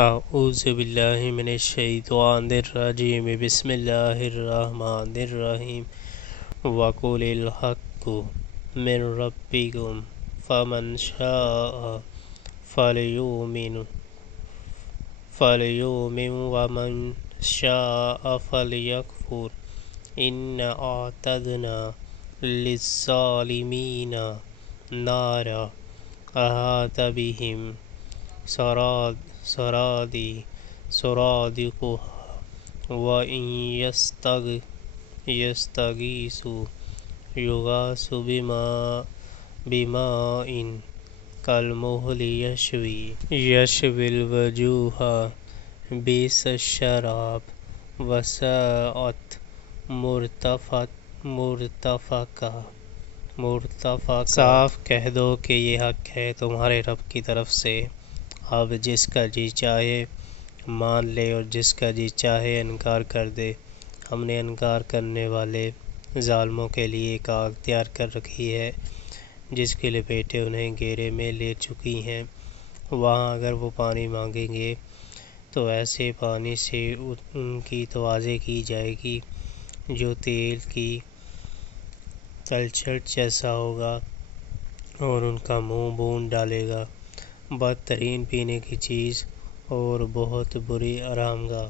اعوذ باللہ من الشیطان الرجیم بسم اللہ الرحمن الرحیم وقل الحق من ربکم فمن شاء فلیؤمن ومن شاء فلیکفر انا اعتدنا للظالمین نارا احاط بهم سرادقها وإن يستغيثوا يغاثوا بماء كالمهل يشوي الوجوه بئس الشراب وساءت مرتفقا۔ صاف کہہ دو کہ یہ حق ہے تمہارے رب کی طرف سے، اب جس کا جی چاہے مان لے اور جس کا جی چاہے انکار کر دے۔ ہم نے انکار کرنے والے ظالموں کے لیے ایک آگ تیار کر رکھی ہے جس کی لپیٹیں انہیں گھیرے میں لے چکی ہیں، وہاں اگر وہ پانی مانگیں گے تو ایسے پانی سے ان کی توازے کی جائے گی جو تیل کی تلچھٹ جیسا ہوگا اور ان کا منہ بھون ڈالے گا، بدترین پینے کی چیز اور بہت بری آرامگاہ۔